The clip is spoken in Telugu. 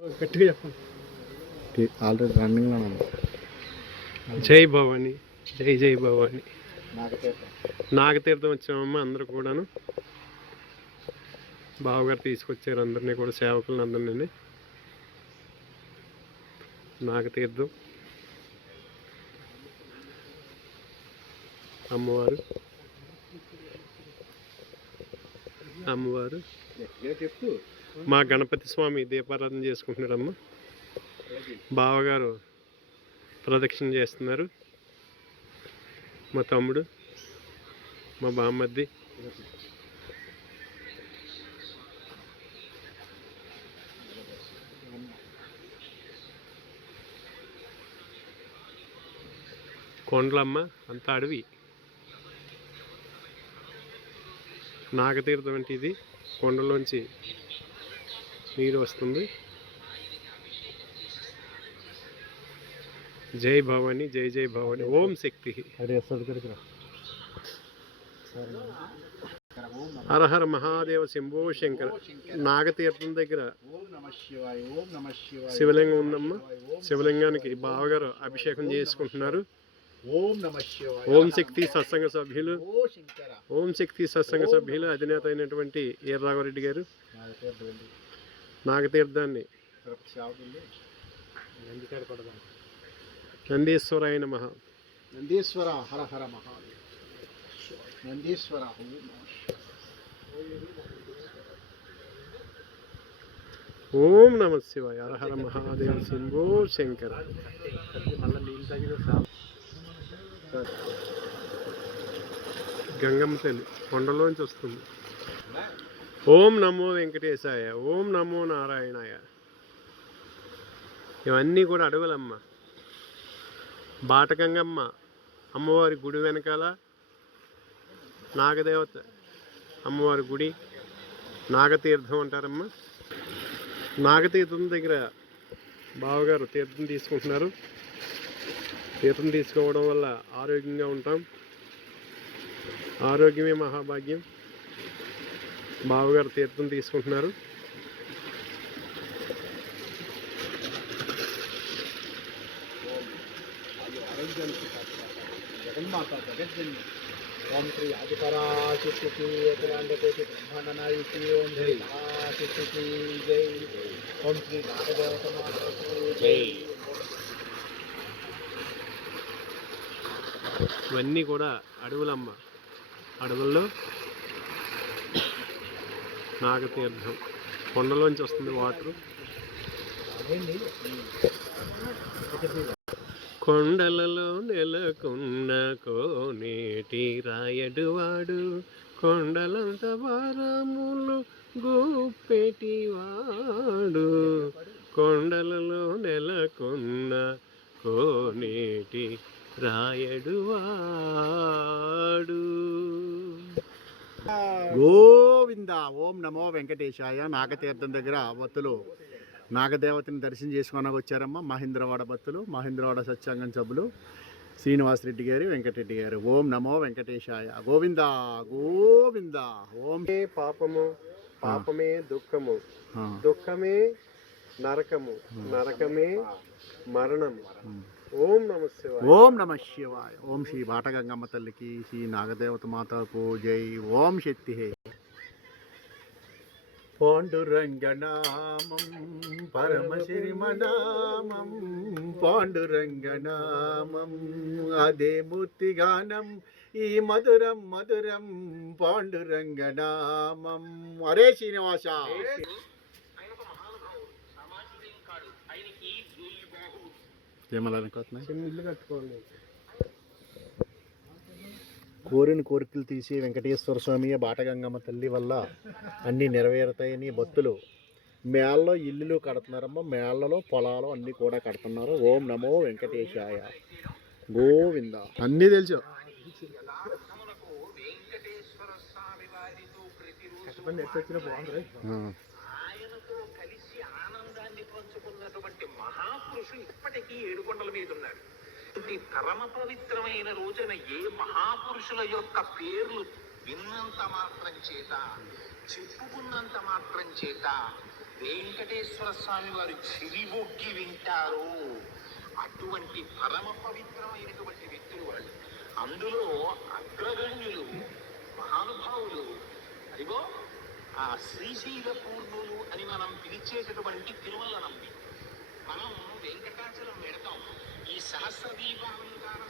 గట్టిగా చెప్పండి. ఆల్రెడీ రన్నింగ్లో జై భవాని జై జై భవాని. నాగతీర్థం వచ్చామమ్మ అందరూ కూడాను. బావగారు తీసుకొచ్చారు అందరినీ కూడా సేవకులను అందరినీ. నాగతీర్థం అమ్మవారు. అమ్మవారు. చెప్తూ మా గణపతి స్వామి దీపారాధన చేసుకుంటున్నాడమ్మ. బావగారు ప్రదక్షిణ చేస్తున్నారు. మా తమ్ముడు మా బామ్మద్ది. కొండలమ్మ అంత అడవి. నాగతీర్థం అంటే ఇది. కొండలోంచి నీరు వస్తుంది. జై భవాని జై జై భవాని. ఓం శక్తి. అది వస్తుంది దగ్గరికి రా. హర హర మహాదేవ శంభో శంకర. నాగతీర్థం దగ్గర శివలింగం ఉందమ్మా. శివలింగానికి బావగారు అభిషేకం చేసుకుంటున్నారు. ఓం శక్తి సత్సంగ సభ్యులు. ఓ శక్తి సత్సంగ సభ్యులు అధినేత అయినటువంటి ఈర్రాఘవరెడ్డి గారు. నాగతీర్థాన్ని పడదాం నందీశ్వరాయ నమ. నందీశ్వర హర హర మహాదేవ. నందీశ్వర ఓం నమ శివాయ. హర హర మహాదేవ శంభో శంకర. గంగమ్మ తల్లి కొండలోంచి వస్తుంది. ఓం నమో వెంకటేశాయ ఓం నమో నారాయణాయ. ఇవన్నీ కూడా అడవులమ్మ. బాటగంగమ్మ అమ్మవారి గుడి వెనకాల నాగదేవత అమ్మవారి గుడి. నాగతీర్థం అంటారమ్మా. నాగతీర్థం దగ్గర బావగారు తీర్థం తీసుకుంటున్నారు. తీర్థం తీసుకోవడం వల్ల ఆరోగ్యంగా ఉంటాం. ఆరోగ్యమే మహాభాగ్యం. బావగారు తీర్థం తీసుకుంటున్నారు. జగన్మాత జగజ్జన్య ఓం శ్రీ ఓం శ్రీ జై. ఓం శ్రీ జై. ఇవన్నీ కూడా అడవులమ్మ. అడవుల్లో నాగతీర్థం. కొండలోంచి వస్తుంది వాటర్. కొండలలో నెలకున్న కోనేటి రాయడువాడు కొండలంత వారములు గోపెటివాడు కొండలలో నెలకొన్న కోనేటి రాయడువాడు గో ఓం నమో వెంకటేశాయ నాగతీర్థం దగ్గర భక్తులు నాగదేవతని దర్శనం చేసుకొని వచ్చారమ్మ. మహేంద్రవాడ భక్తులు మహేంద్రవాడ సత్యాంగం సభ్యులు శ్రీనివాసరెడ్డి గారు వెంకటరెడ్డి గారు. ఓం నమో వెంకటేశాయ. గోవింద గోవింద. ఓం. పాపము పాపమే దుఃఖము. దుఃఖమే నరకము. నరకమే మరణము. ఓం నమ శివాయ. ఓం నమ శివాయ. ఓం శ్రీ బాటగంగమ్మ తల్లికి శ్రీ నాగదేవత మాతకు జై. ఓం శక్తి హే. పాండురంగనామం పరమశిరిమనామం పాండురంగనామం అదే మూర్తిగానం ఈ మధురం మధురం పాండురంగనామం అరే శ్రీనివాస ఏమనుకుంటున్నాయి చిన్న ఇల్లు కట్టుకోండి కోరిన కోరికలు తీసి వెంకటేశ్వర స్వామి బాటగంగమ్మ తల్లి వల్ల అన్నీ నెరవేరుతాయని భక్తులు మేళ్ళలో ఇల్లులు కడుతున్నారమ్మ. మేళ్ళలో పొలాలు అన్నీ కూడా కడుతున్నారు. ఓం నమో వెంకటేశాయ. గోవింద. అన్నీ తెలుసు. ఆ. ఆనందాన్ని పంచుకున్నటువంటి మహాపురుషులు ఇప్పటికీ ఏడుకొండల మీద ఉన్నారు ఈ పరమ పవిత్రమైన రోజున ఏ మహాపురుషుల యొక్క పేర్లు విన్నంత మాత్రం చేత చెప్పుకున్నంత మాత్రం చేత వెంకటేశ్వర స్వామి వారు చిరిబొగ్గి వింటారు? అటువంటి పరమ పవిత్రమైనటువంటి వ్యక్తులు వాళ్ళు. అందులో అగ్రగణ్యులు మహానుభావులు అదిగో ఆ శ్రీశైల పూర్ణులు అని మనం పిలిచేటటువంటి తిరుమల నమ్మి. మనం వెంకటాచలం పెడతాం ఈ సహస్రదీపాలంకార